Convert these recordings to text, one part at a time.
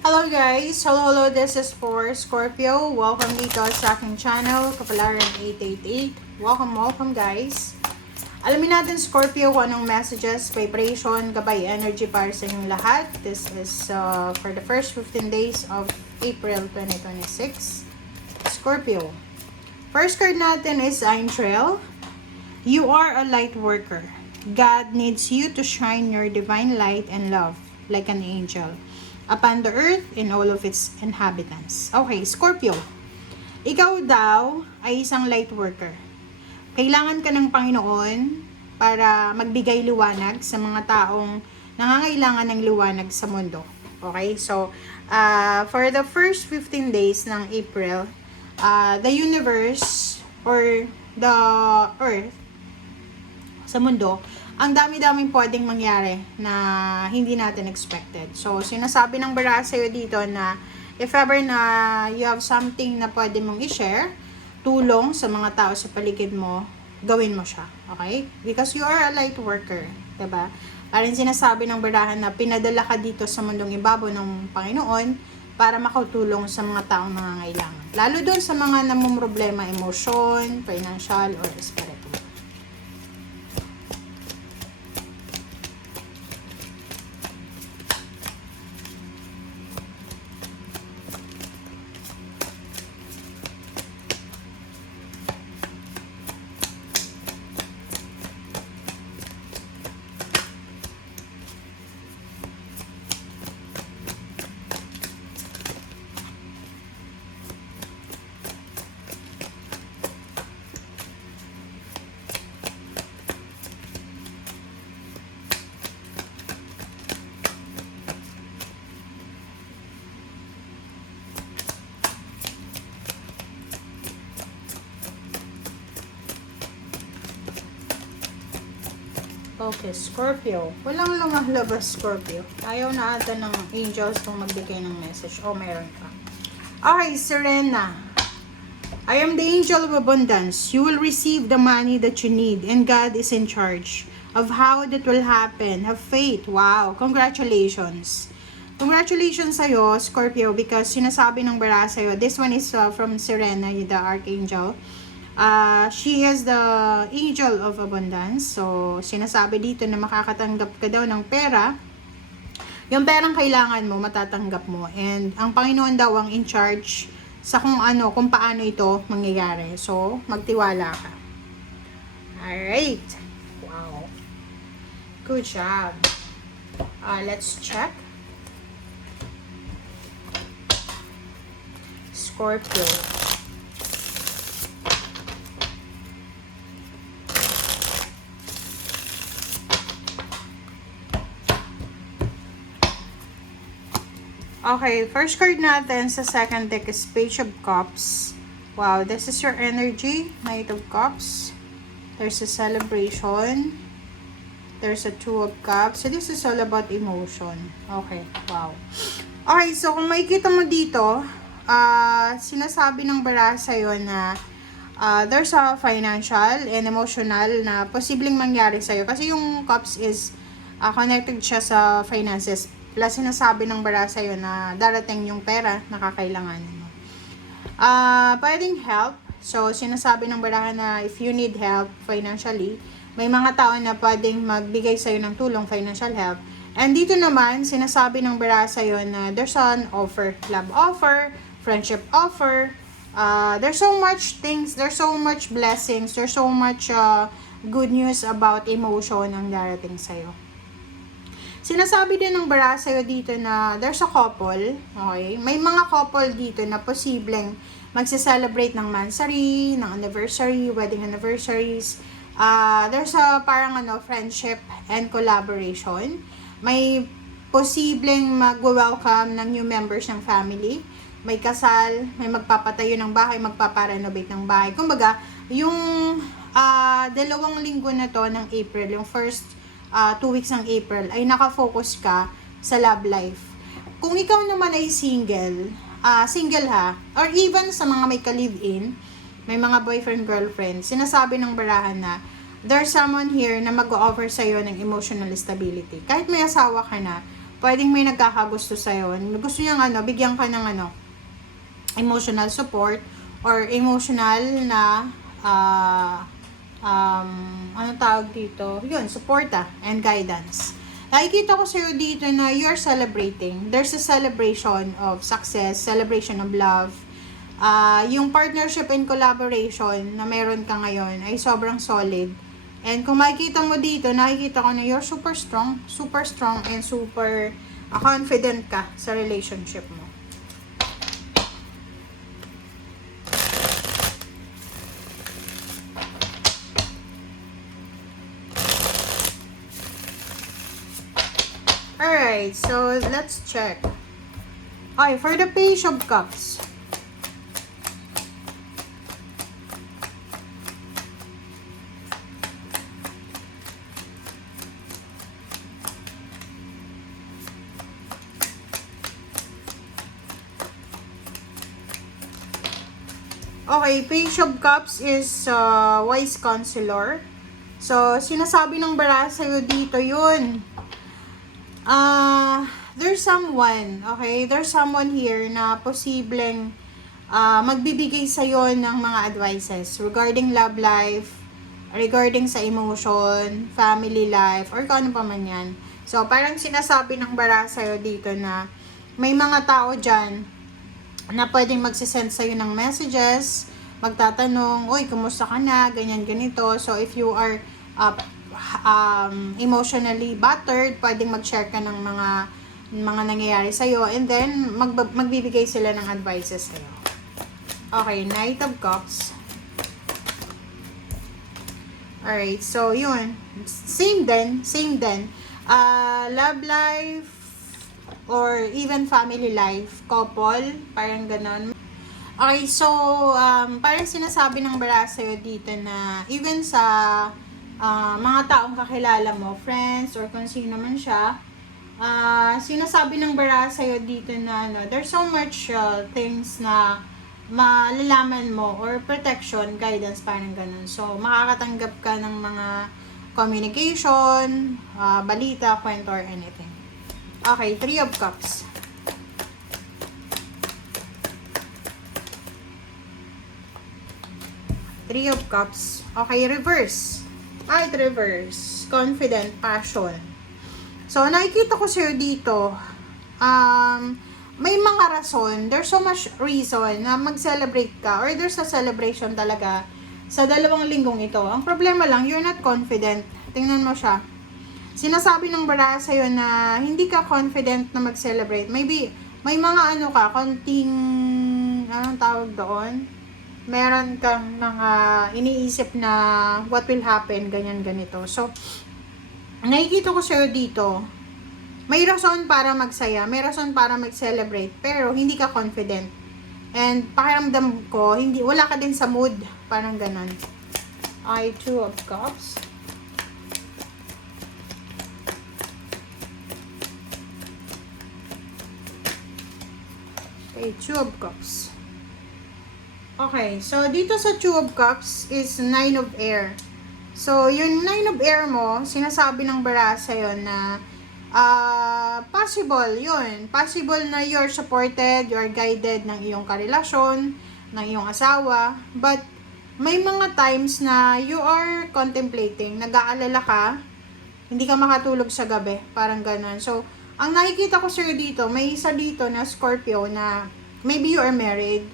Hello guys! Hello, this is for Scorpio. Welcome dito sa aking channel, Kapalaran 888. Welcome guys! Alamin natin Scorpio kung anong messages, vibration, gabay, energy para sa inyong lahat. This is for the first 15 days of April 2026. Scorpio. First card natin is Angel. You are a light worker. God needs you to shine your divine light and love like an angel upon the earth and all of its inhabitants. Okay, Scorpio. Ikaw daw ay isang light worker. Kailangan ka ng Panginoon para magbigay liwanag sa mga taong nangangailangan ng liwanag sa mundo. Okay, so for the first 15 days ng April, the universe or the earth sa mundo, ang dami-daming pwedeng mangyari na hindi natin expected. So, sinasabi ng bara sa'yo dito na if ever na you have something na pwede mong i-share, tulong sa mga tao sa paligid mo, gawin mo siya. Okay? Because you are a light worker. Diba? Parang sinasabi ng barahan na pinadala ka dito sa mundong ibabaw ng Panginoon para makatulong sa mga taong nangangailangan. Lalo doon sa mga namumroblema, emotion, financial, or spiritual. Okay, Scorpio. Walang lumalabas, Scorpio. Ayaw na ata ng angels kung magbigay ng message. O, meron pa. Okay, Serena. I am the angel of abundance. You will receive the money that you need and God is in charge of how that will happen. Have faith. Wow. Congratulations. Congratulations sa'yo, Scorpio, because sinasabi ng bara sa'yo. This one is from Serena, the archangel. She is the angel of abundance. So, sinasabi dito na makakatanggap ka daw ng pera. Yung perang kailangan mo, matatanggap mo. And ang Panginoon daw ang in charge sa kung paano ito mangyayari. So, magtiwala ka. Alright. Wow. Good job. Let's check. Scorpio. Okay, first card natin sa second deck is Page of Cups. Wow, this is your energy. Knight of Cups. There's a celebration. There's a Two of Cups. So, this is all about emotion. Okay, wow. Okay, so kung makikita mo dito, sinasabi ng bara sa'yo na there's a financial and emotional na posibleng mangyari sa'yo. Kasi yung Cups is connected siya sa finances. Plus, sinasabi ng bara sa'yo na darating yung pera na kakailanganin mo. Pwedeng help. So, sinasabi ng barahan na if you need help financially, may mga tao na pwedeng magbigay sa'yo ng tulong, financial help. And dito naman, sinasabi ng bara sa'yo na there's an offer. Love offer, friendship offer. There's so much things, there's so much blessings, there's so much good news about emotion ang darating sa'yo. Sinasabi din ng bara sa'yo dito na there's a couple, okay? May mga couple dito na posibleng magse-celebrate ng mansary, ng anniversary, wedding anniversaries. There's a parang friendship and collaboration. May posibleng mag-welcome ng new members ng family. May kasal, may magpapatayo ng bahay, magpaparenovate ng bahay. Kumbaga, yung 2 linggo na to ng April, yung first 2 weeks ng April, ay nakafocus ka sa love life. Kung ikaw naman ay single ha, or even sa mga may ka-live-in, may mga boyfriend, girlfriend, sinasabi ng barahan na there's someone here na mag-o-offer sa'yo ng emotional stability. Kahit may asawa ka na, pwedeng may nagkakagusto sa'yo. Gusto niyang bigyan ka ng emotional support or emotional na tawag dito? Yun, suporta and guidance. Nakikita ko sa'yo dito na you're celebrating. There's a celebration of success, celebration of love. Yung partnership and collaboration na meron ka ngayon ay sobrang solid. And kung makikita mo dito, nakikita ko na you're super strong and super confident ka sa relationship mo. Alright, so let's check. Okay, for the Page of Cups. Okay, Page of Cups is wise counselor. So, sinasabi ng bara sa'yo dito yun. There's someone, okay? There's someone here na posibleng magbibigay sa'yo ng mga advices regarding love life, regarding sa emotion, family life, or kung ano pa man yan. So, parang sinasabi ng bara sa'yo dito na may mga tao dyan na pwedeng magsisend sa'yo ng messages, magtatanong, uy, kumusta ka na, ganyan, ganito. So, if you are emotionally battered, pwedeng mag-share ka ng mga nangyayari sa'yo, and then, magbibigay sila ng advices sa'yo. Okay, Knight of Cups. Alright, so, yun. Same din. Love life, or even family life, couple, parang ganon. Okay, so, parang sinasabi ng bara sa'yo dito na even sa mga taong kakilala mo, friends, or kung sino man siya, sinasabi ng bara sa'yo dito na there's so much things na malalaman mo, or protection, guidance, parang ganon. So, makakatanggap ka ng mga communication, balita, kwento, or anything. Okay, Three of Cups. Three of Cups. Okay, reverse. Right, reverse. Confident, passion. So, nakikita ko sa'yo dito, may mga rason, there's so much reason na mag-celebrate ka, or there's a celebration talaga sa 2 linggong ito. Ang problema lang, you're not confident. Tingnan mo siya. Sinasabi ng bara sa'yo na hindi ka confident na mag-celebrate. Maybe, may mga konting, anong tawag doon? Meron kang mga iniisip na what will happen, ganyan, ganito. So, nakikita ko sa'yo dito, may rason para magsaya, may rason para mag-celebrate, pero hindi ka confident. And pakiramdam ko, wala ka din sa mood, parang ganon. Okay, Two of Cups. Okay, Two of Cups. Okay, so dito sa Two of Cups is Nine of Air. So, yung Nine of Air mo, sinasabi ng bara sa'yo na possible, yun. Possible na you're supported, you're guided ng iyong karelasyon, ng iyong asawa. But, may mga times na you are contemplating, nag-aalala ka, hindi ka makatulog sa gabi, parang ganun. So, ang nakikita ko sa'yo dito, may isa dito na Scorpio na maybe you are married,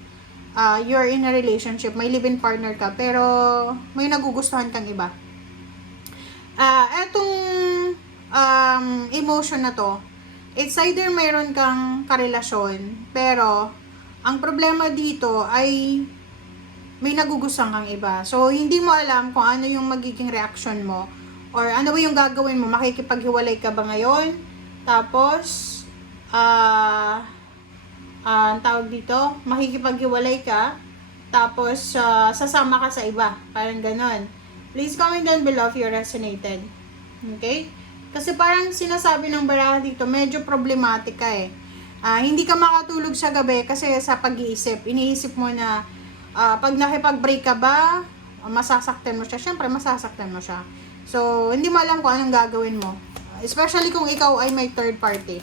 you're in a relationship, may live-in partner ka, pero may nagugustuhan kang iba. Etong emotion na to, it's either mayroon kang karelasyon, pero ang problema dito ay may nagugustuhan kang iba. So, hindi mo alam kung ano yung magiging reaction mo, or ano ba yung gagawin mo, makikipaghiwalay ka ba ngayon? Tapos, ang tawag dito, makikipaghiwalay ka, tapos sasama ka sa iba, parang ganon. Please comment down below if you resonated. Okay? Kasi parang sinasabi ng baraha dito, medyo problematic ka eh. Hindi ka makatulog sa gabi kasi sa pag-iisip, iniisip mo na pag nakipag-break ka ba, masasaktan mo siya. Siyempre, masasaktan mo siya. So, hindi mo alam kung anong gagawin mo. Especially kung ikaw ay may third party.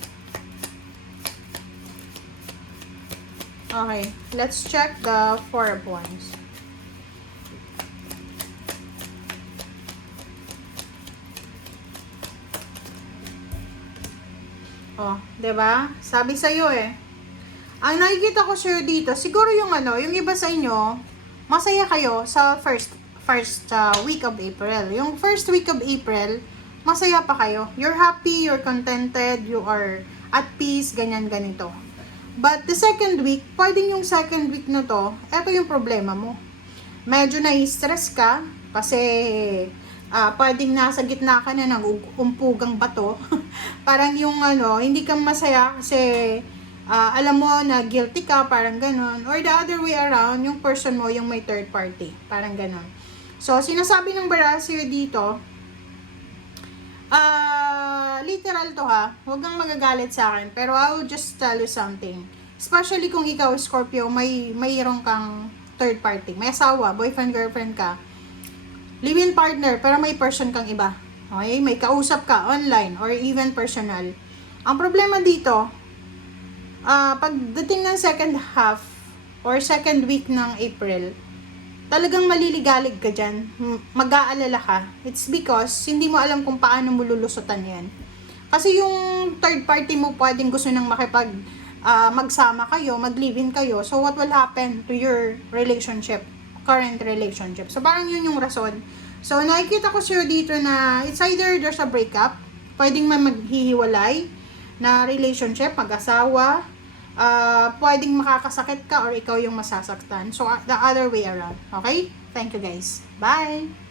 Okay, let's check the Four of Wands. Oh, 'di ba? Sabi sa iyo eh. Ang nakikita ko sa'yo dito, siguro yung yung iba sa inyo, masaya kayo sa first week of April. Yung first week of April, masaya pa kayo. You're happy, you're contented, you are at peace, ganyan ganito. But the second week, pwedeng yung second week na to, eto yung problema mo. Medyo na-stress ka kasi pwedeng nasa gitna ka na ng umpugang bato. Parang yung hindi ka masaya kasi alam mo na guilty ka, parang ganon. Or the other way around, yung person mo, yung may third party. Parang ganon. So, sinasabi ng Barasir dito, literal to ha, huwag kang magagalit sa akin, pero I will just tell you something. Especially kung ikaw, Scorpio, mayroong kang third party, may asawa, boyfriend, girlfriend ka, live-in partner, pero may person kang iba. Okay? May kausap ka online or even personal. Ang problema dito, pagdating ng second half or second week ng April, talagang maliligalig ka dyan. Mag-aalala ka. It's because hindi mo alam kung paano mo lulusutan yan. Kasi yung third party mo pwedeng gusto nang magsama kayo, mag-live-in kayo. So, what will happen to your relationship? Current relationship. So, parang yun yung rason. So, nakikita ko sa'yo dito na it's either there's a breakup, pwedeng maghihiwalay na relationship, mag-asawa, pwedeng makakasakit ka or ikaw yung masasaktan. So, the other way around. Okay? Thank you guys. Bye!